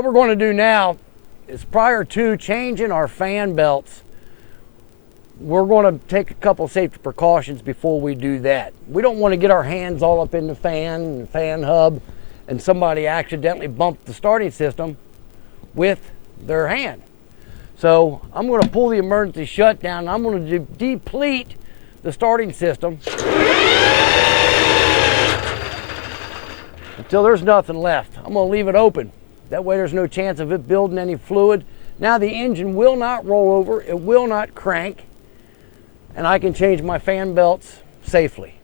What we're going to do now is, prior to changing our fan belts, we're going to take a couple safety precautions before we do that. We don't want to get our hands all up in the fan hub, and somebody accidentally bump the starting system with their hand. So I'm going to pull the emergency shutdown. I'm going to deplete the starting system until there's nothing left. I'm going to leave it open. That way there's no chance of it building any fluid. Now the engine will not roll over, it will not crank, and I can change my fan belts safely.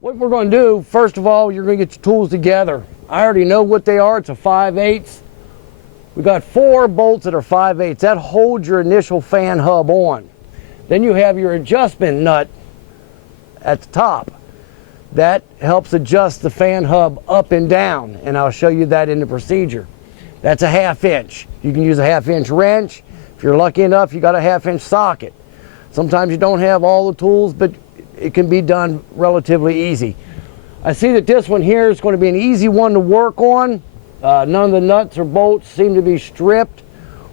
What we're going to do, first of all, you're going to get your tools together. I already know what they are. It's a 5/8. We've got 4 bolts that are 5/8. That holds your initial fan hub on. Then you have your adjustment nut at the top. That helps adjust the fan hub up and down, and I'll show you that in the procedure. That's a 1/2 inch. You can use a 1/2 inch wrench. If you're lucky enough, you got a 1/2 inch socket. Sometimes you don't have all the tools, but it can be done relatively easy. I see that this one here is going to be an easy one to work on. None of the nuts or bolts seem to be stripped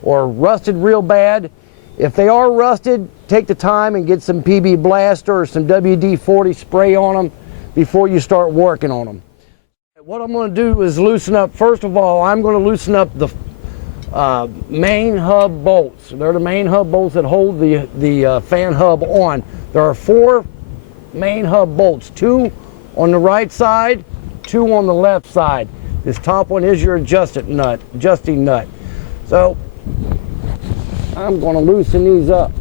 or rusted real bad. If they are rusted, take the time and get some PB Blaster or some WD-40 spray on them before you start working on them. What I'm going to do is loosen up. First of all, I'm going to loosen up the main hub bolts. They're the main hub bolts that hold the fan hub on. There are 4 main hub bolts, 2 on the right side, 2 on the left side. This top one is your adjusting nut. So I'm going to loosen these up.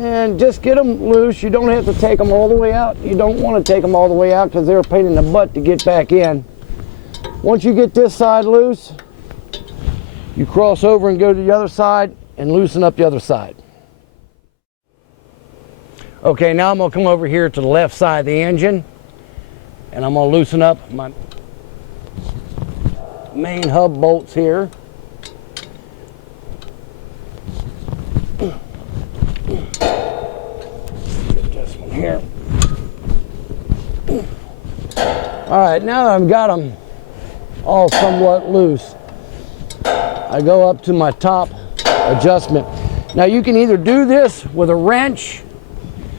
And just get them loose. You don't have to take them all the way out. You don't want to take them all the way out because they're a pain in the butt to get back in. Once you get this side loose, you cross over and go to the other side and loosen up the other side. Okay, now I'm going to come over here to the left side of the engine, and I'm going to loosen up my main hub bolts here. Get this one here. All right, now that I've got them all somewhat loose, I go up to my top adjustment. Now you can either do this with a wrench.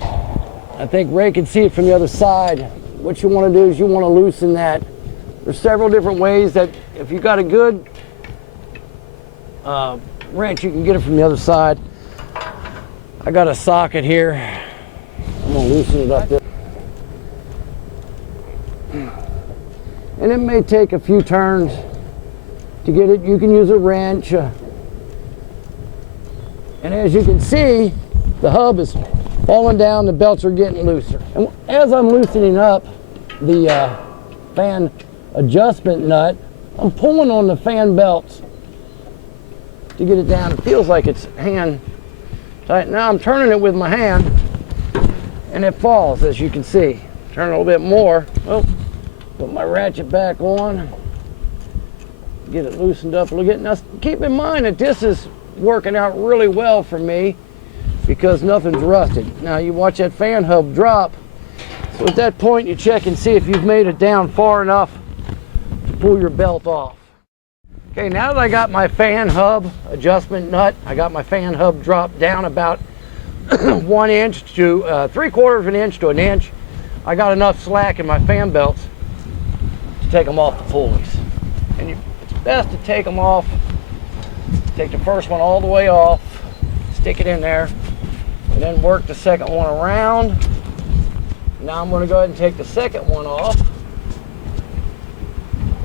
I think Ray can see it from the other side. What you want to do is you want to loosen that. There's several different ways that if you've got a good wrench, you can get it from the other side. I got a socket here. I'm going to loosen it up there. And it may take a few turns to get it. You can use a wrench. And as you can see, the hub is falling down, the belts are getting looser. And as I'm loosening up the fan adjustment nut, I'm pulling on the fan belts to get it down. It feels like it's hand tight. Now I'm turning it with my hand and it falls, as you can see. Turn it a little bit more. Oh, put my ratchet back on. Get it loosened up a little bit. Now keep in mind that this is working out really well for me because nothing's rusted. Now you watch that fan hub drop. So at that point you check and see if you've made it down far enough to pull your belt off. Okay, now that I got my fan hub adjustment nut, I got my fan hub dropped down about 1 inch to 3/4 of an inch to an inch. I got enough slack in my fan belts to take them off the pulleys. And it's best to take them off. Take the first one all the way off, stick it in there, and then work the second one around. Now I'm going to go ahead and take the second one off.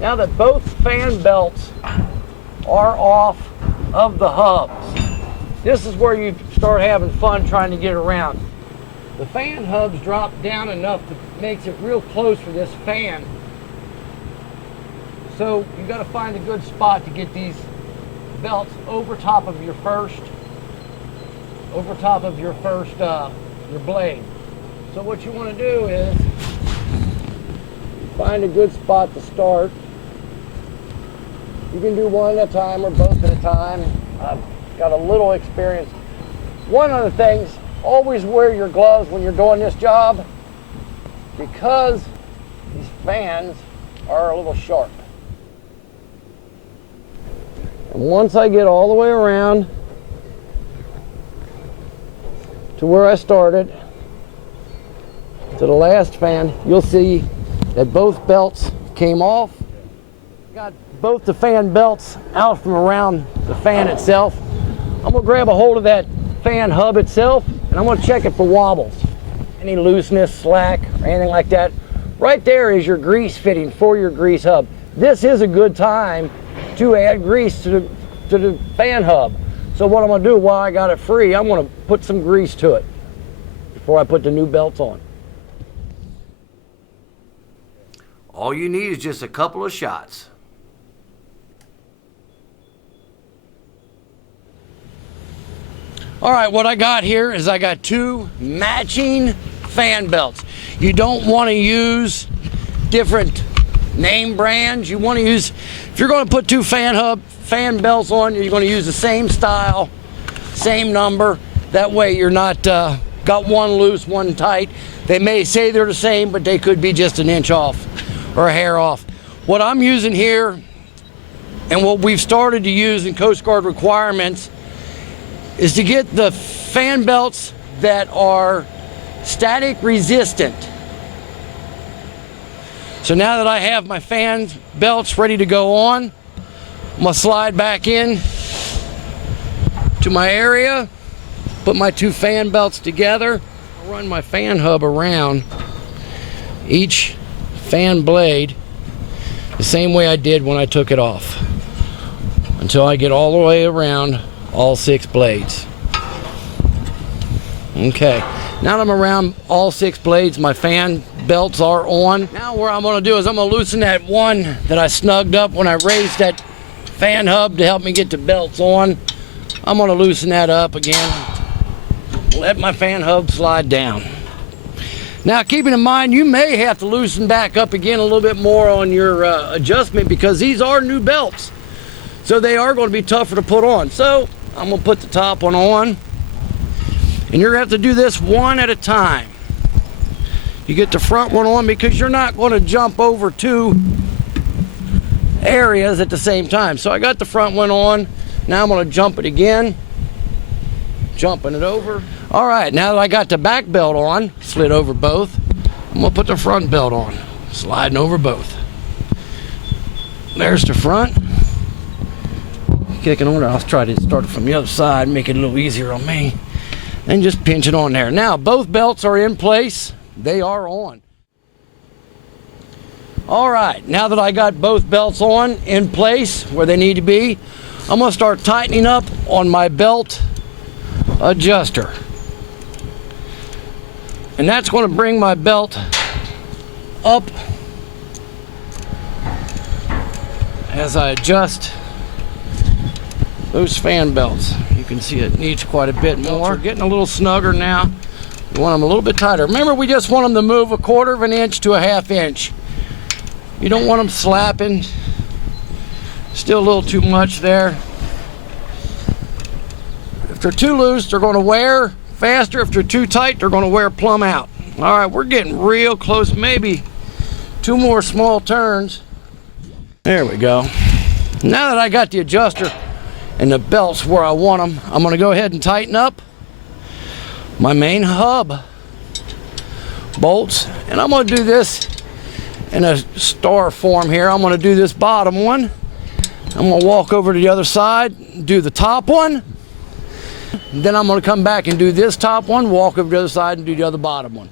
Now that both fan belts are off of the hubs, this is where you start having fun trying to get around. The fan hubs drop down enough that makes it real close for this fan. So you got to find a good spot to get these belts over top of your first your blade. So what you want to do is find a good spot to start. You can do one at a time or both at a time. I've got a little experience. One of the things, always wear your gloves when you're doing this job, because these fans are a little sharp. And once I get all the way around to where I started, to the last fan, you'll see that both belts came off. Got both the fan belts out from around the fan itself. I'm gonna grab a hold of that fan hub itself and I'm gonna check it for wobbles. Any looseness, slack, or anything like that. Right there is your grease fitting for your grease hub. This is a good time to add grease to the fan hub. So what I'm gonna do while I got it free, I'm gonna put some grease to it before I put the new belts on. All you need is just a couple of shots. All right, what I got here is I got two matching fan belts. You don't want to use different name brands. You want to use, if you're going to put two fan belts on, you're going to use the same style, same number. That way you're not got one loose, one tight. They may say they're the same, but they could be just an inch off or a hair off. What I'm using here and what we've started to use in Coast Guard requirements is to get the fan belts that are static resistant. So now that I have my fan belts ready to go on, I'm gonna slide back in to my area, put my two fan belts together, run my fan hub around each fan blade the same way I did when I took it off until I get all the way around all 6 blades. Okay, now that I'm around all 6 blades, my fan belts are on. Now what I'm gonna do is I'm gonna loosen that one that I snugged up when I raised that fan hub to help me get the belts on. I'm gonna loosen that up again. Let my fan hub slide down. Now keeping in mind, you may have to loosen back up again a little bit more on your adjustment because these are new belts. So they are going to be tougher to put on. So I'm going to put the top one on. And you're going to have to do this one at a time. You get the front one on because you're not going to jump over 2 areas at the same time. So I got the front one on. Now I'm going to jump it again. Jumping it over. All right, now that I got the back belt on, slid over both, I'm gonna put the front belt on, sliding over both. There's the front. Kicking on there. I'll try to start it from the other side, make it a little easier on me. And just pinch it on there. Now, both belts are in place. They are on. All right, now that I got both belts on, in place, where they need to be, I'm gonna start tightening up on my belt adjuster. And that's going to bring my belt up as I adjust those fan belts. You can see it needs quite a bit more. We're getting a little snugger now. We want them a little bit tighter. Remember, we just want them to move 1/4 of an inch to 1/2 inch. You don't want them slapping. Still a little too much there. If they're too loose, they're going to wear faster. If they're too tight, they're going to wear plumb out. All right, we're getting real close. Maybe 2 more small turns. There we go. Now that I got the adjuster and the belts where I want them, I'm going to go ahead and tighten up my main hub bolts. And I'm going to do this in a star form here. I'm going to do this bottom one. I'm going to walk over to the other side, do the top one. Then I'm going to come back and do this top one, walk over to the other side and do the other bottom one.